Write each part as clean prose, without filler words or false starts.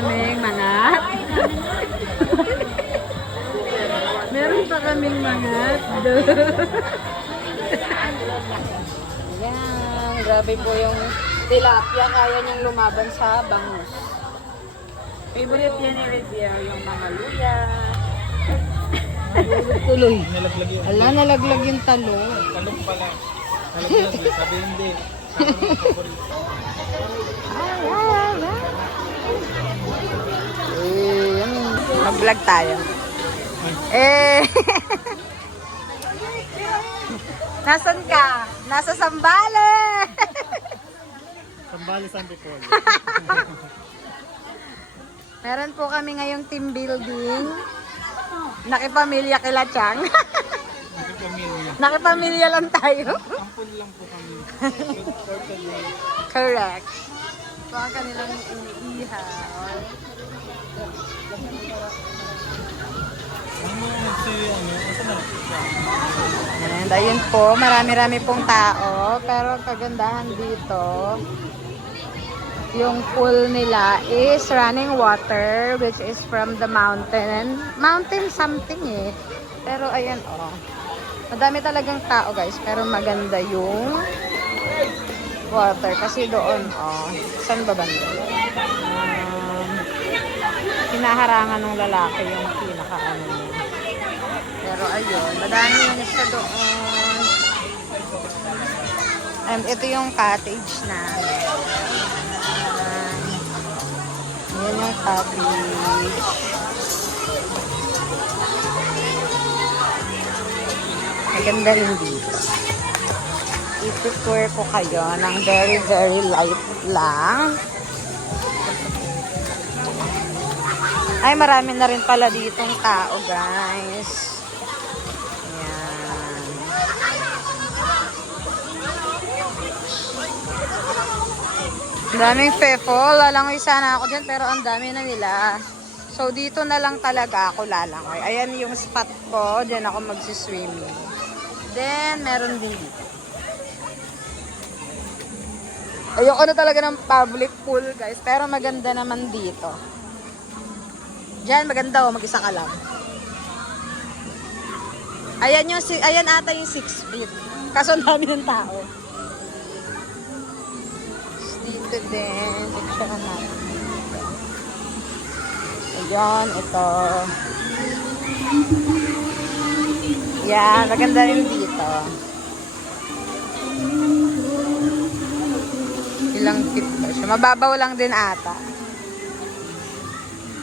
kaming mangat. Meron pa kaming mangat. Ayan, grabe po yung tilapia. Kaya niyang lumaban sa bangus. Favorite yan ni Riviera, yung mga luya. Tuloy. Nalaglag yun. Ala, nalaglag yung talong. Talong pala. Nalaglag. Sabi hindi. Sabi mo favorite. Mag-vlog tayo. Eh. Nasaan ka? Nasa Sambales. Sambales Antipolo. Meron po kami ngayong team building. Nakipamilya kila Chang. Nakipamilya. Nakipamilya lang tayo. Sampul lang po kami. Correct. Ito ang kanilang iniihaw. And ayun po, marami-rami pong tao. Pero ang kagandahan dito, yung pool nila is running water which is from the mountain. Mountain something eh. Pero ayan oh. Madami talagang tao guys. Pero maganda yung water. Kasi doon oh. Saan ba banda? Hinaharangan ng lalaki yung pinaka-ano niya. Pero ayun. Madami yun siya doon. And ito yung cottage na. Yan yung cottage. Maganda rin dito. I-prepare ko kayo ng very light lang. Ay, marami na rin pala ditong tao, guys. Ayan. Ang daming fefol. Lalangoy sana ako dyan, pero ang dami na nila. So, dito na lang talaga ako lalangoy. Ayan yung spot ko. Diyan ako magsiswimming. Then, meron din dito. Ayoko na talaga ng public pool, guys. Pero maganda naman dito. Diyan, maganda oh. Mag-isa ka lang. Ayan, ayan ata yung 6 feet. Kaso ang dami ng tao. Dito din. Picture natin. Ayan, ito. Yan, maganda rin dito. Ilang feet ba siya? Mababaw lang din ata.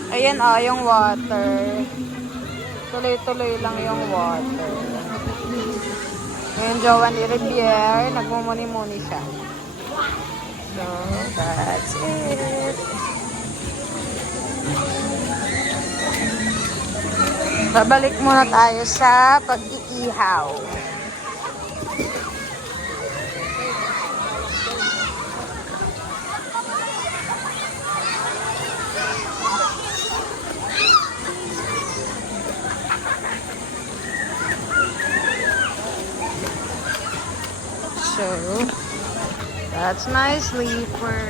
Ayan oh, yung water. Tuloy-tuloy lang yung water. Ngayon, jowa ni Riviera, nagmumuni-muni siya. So, that's it. Babalik muna tayo sa pag-iihaw. So, that's my sleeper.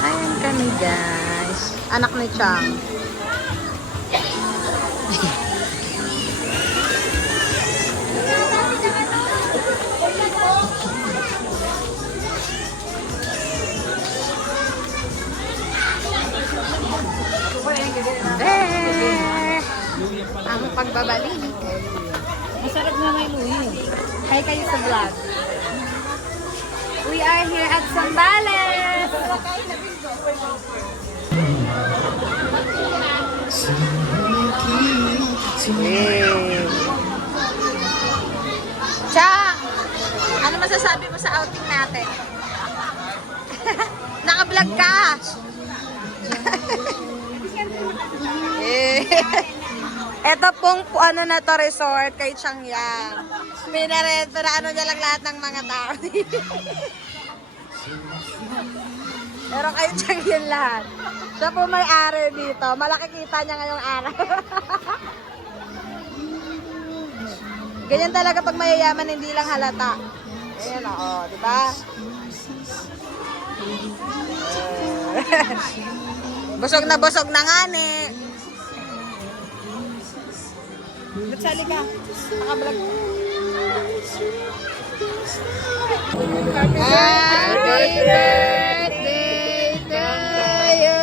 Ayan kami guys. Anak ni Chang. Ang pagbabalik. Masarap na may luhi. Hi kayo sa vlog. We are here at Sambales. Chang, ano masasabi mo sa outing natin? Naka-vlog ka. Ito pong ano na to resort kay Chang Yang. Pinarento na ano niya lang lahat ng mga tao. Pero kay Chang yan lahat. Siya po may-ari dito. Malaki kita niya ngayong araw. Ganyan talaga pag mayayaman, hindi lang halata. Ayan o, di ba? Busog na nga ni. Nagsali ka. Nakablog. Happy birthday to you.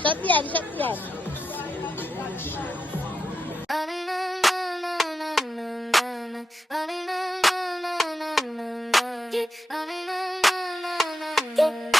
Shot yan, shot yan. Yeah.